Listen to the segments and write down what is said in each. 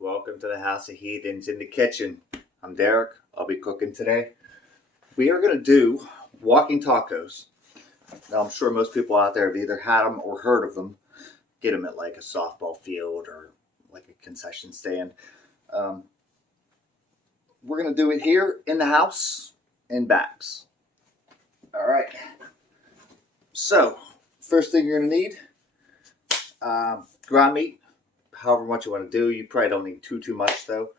Welcome to the House of Heathens in the kitchen. I'm Derek. I'll be cooking today. We are going to do walking tacos. Now, I'm sure most people out there have either had them or heard of them. Get them at like a softball field or like a concession stand. We're going to do it here in the house in bags. All right. So, first thing you're going to need, ground meat. However much you want to do. You probably don't need too much though.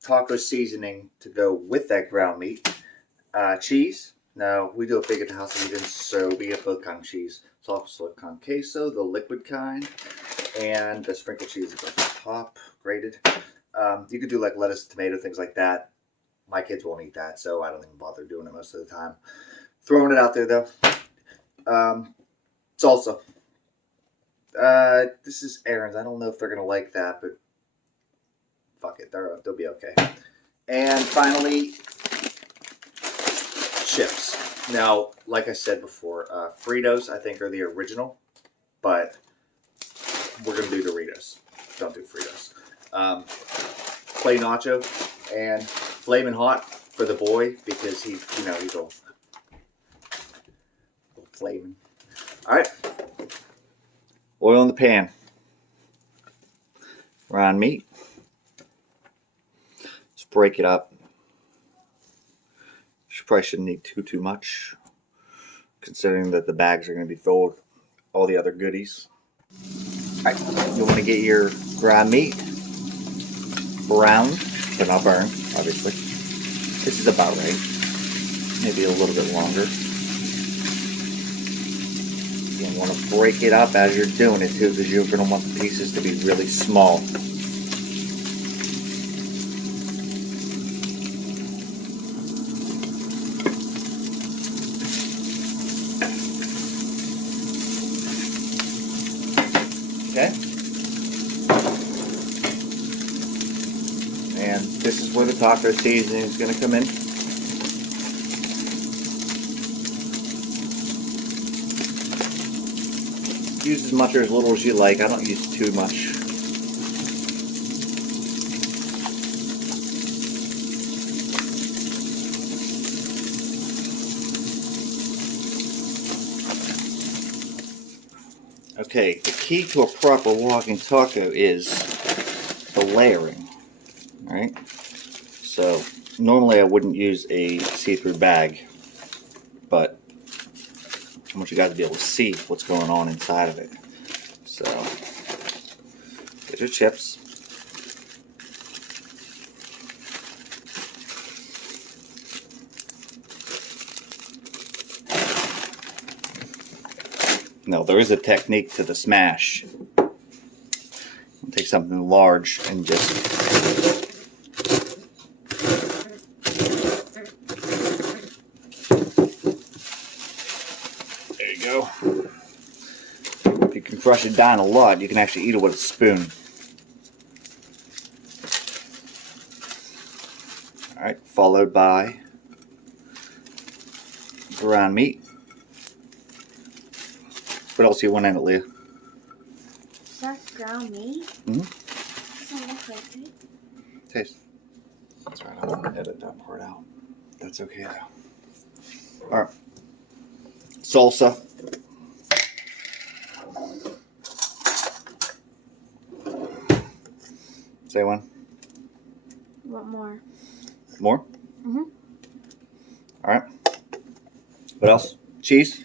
Taco seasoning to go with that ground meat. Cheese. Now we do it big at the house of Heathens, so we get both kind of cheese. It's also con queso, the liquid kind, and the sprinkled cheese that goes on top, grated. You could do like lettuce, tomato, things like that. My kids won't eat that, so I don't even bother doing it most of the time. Throwing it out there though. Salsa. This is Aaron's. I don't know if they're gonna like that, but fuck it, they'll be okay. And finally, chips. Now, like I said before, Fritos I think are the original, but we're gonna do Doritos. Don't do Fritos. Play nacho and flaming hot for the boy because he's all flaming. All right. Oil in the pan. Ground meat. Let's break it up. You probably shouldn't need too much, considering that the bags are going to be filled with all the other goodies. All right, you want to get your ground meat browned, but not burned, obviously. This is about right. Maybe a little bit longer. You want to break it up as you're doing it too, because you're going to want the pieces to be really small. Okay? And this is where the taco seasoning is going to come in. Use as much or as little as you like. I don't use too much. Okay, the key to a proper walking taco is the layering. Alright? So, normally I wouldn't use a see-through bag, but I want you guys to be able to see what's going on inside of it. So, get your chips. Now, there is a technique to the smash. Take something large and just there you go. If you can crush it down a lot, you can actually eat it with a spoon. Alright, followed by ground meat. What else do you want in it, Leah? Is that ground meat? Mm-hmm. Doesn't look like it. Taste. That's right, I want to edit that part out. That's okay though. Alright. Salsa. Say one. Want more? More? Mm-hmm. Alright. What else? Cheese?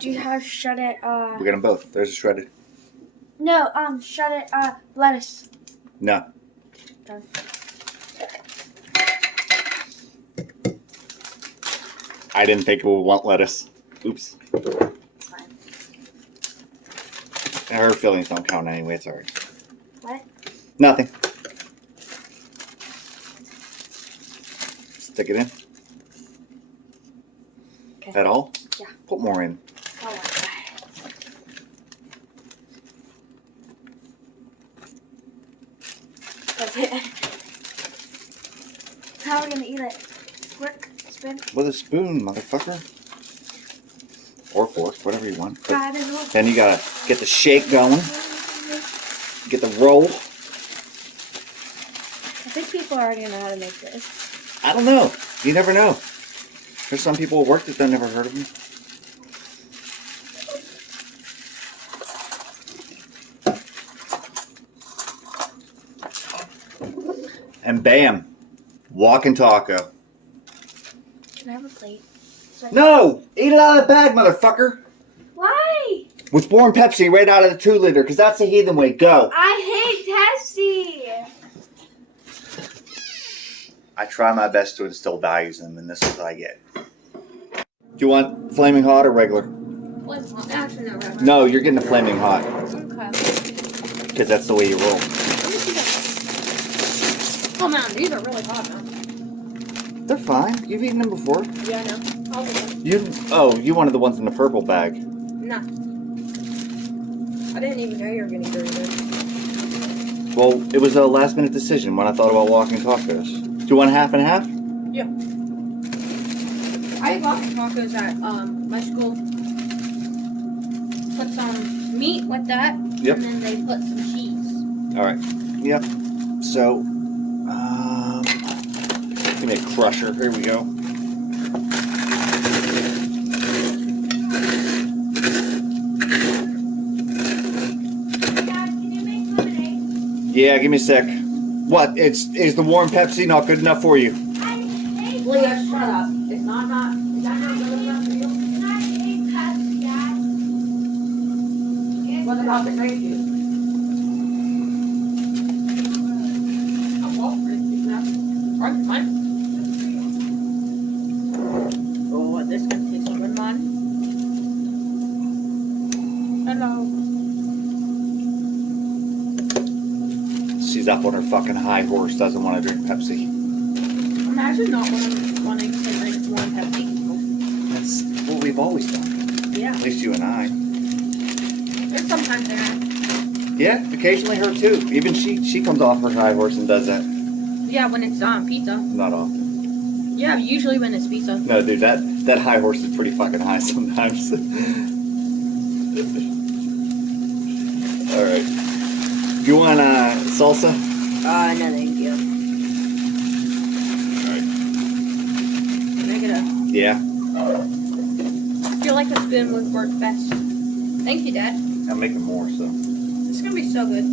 Do you have shredded, We got them both. There's a shredded. No, shredded, lettuce. No. Done. I didn't think we would want lettuce. Oops. It's fine. Her feelings don't count anyway. It's alright. What? Nothing. Stick it in. Okay. At all? Yeah. Put more in. I want that. That's it. How are we gonna eat it? Fork? Spoon? With a spoon, motherfucker. Or fork, whatever you want. But I don't know. then you gotta get the shake going. Get the roll. 6 people already know how to make this. I don't know. You never know. There's some people at work that never heard of me. And bam, walking taco. Can I have a plate? No! Eat it out of the bag, motherfucker! Why? With warm Pepsi right out of the 2-liter, because that's the heathen way. Go! I hate Pepsi! I try my best to instill values in them, and this is what I get. Do you want flaming hot or regular? Actually, no, regular. No, you're getting the flaming hot, Okay. because that's the way you roll. Oh man, these are really hot, man. They're fine. You've eaten them before. Yeah, I know. I'll get them. You wanted the ones in the purple bag. No. I didn't even know you were getting burritos. Well, it was a last minute decision when I thought about walking tacos. Do you want half and half? Yeah. I bought tacos at my school. Put some meat with that. Yep. And then they put some cheese. Alright. Yep. So, give me a crusher. Here we go. Dad, can you make lemonade? Yeah, give me a sec. What? Is the warm Pepsi not good enough for you? I hate Leah, shut up. It's not, is that not good enough for you? I hate Pepsi, Dad. What about the grape juice? Oh, fine. Oh, this can taste so good, man. Hello. She's up on her fucking high horse, doesn't want to drink Pepsi. Imagine not wanting to drink one Pepsi. That's what we've always done. Yeah. At least you and I. And sometimes they're Yeah, occasionally her too. Even she comes off her high horse and does that. yeah, when it's pizza. Not often. Yeah, usually when it's pizza. No, dude, that high horse is pretty fucking high sometimes. Alright. You want salsa? No, thank you. Alright. Can I get a... Yeah. I feel like a spoon would work best. Thank you, Dad. I'm making more, so. It's gonna be so good.